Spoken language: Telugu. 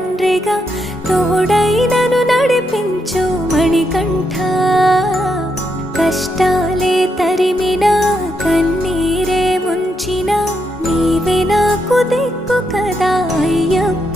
తండ్రిగా తోడై నన్ను నడిపించు మణికంఠ. కష్టాలే తరిమినా కన్నీరే ముంచిన నీవే నాకు దిక్కు కదా అయ్యప్ప.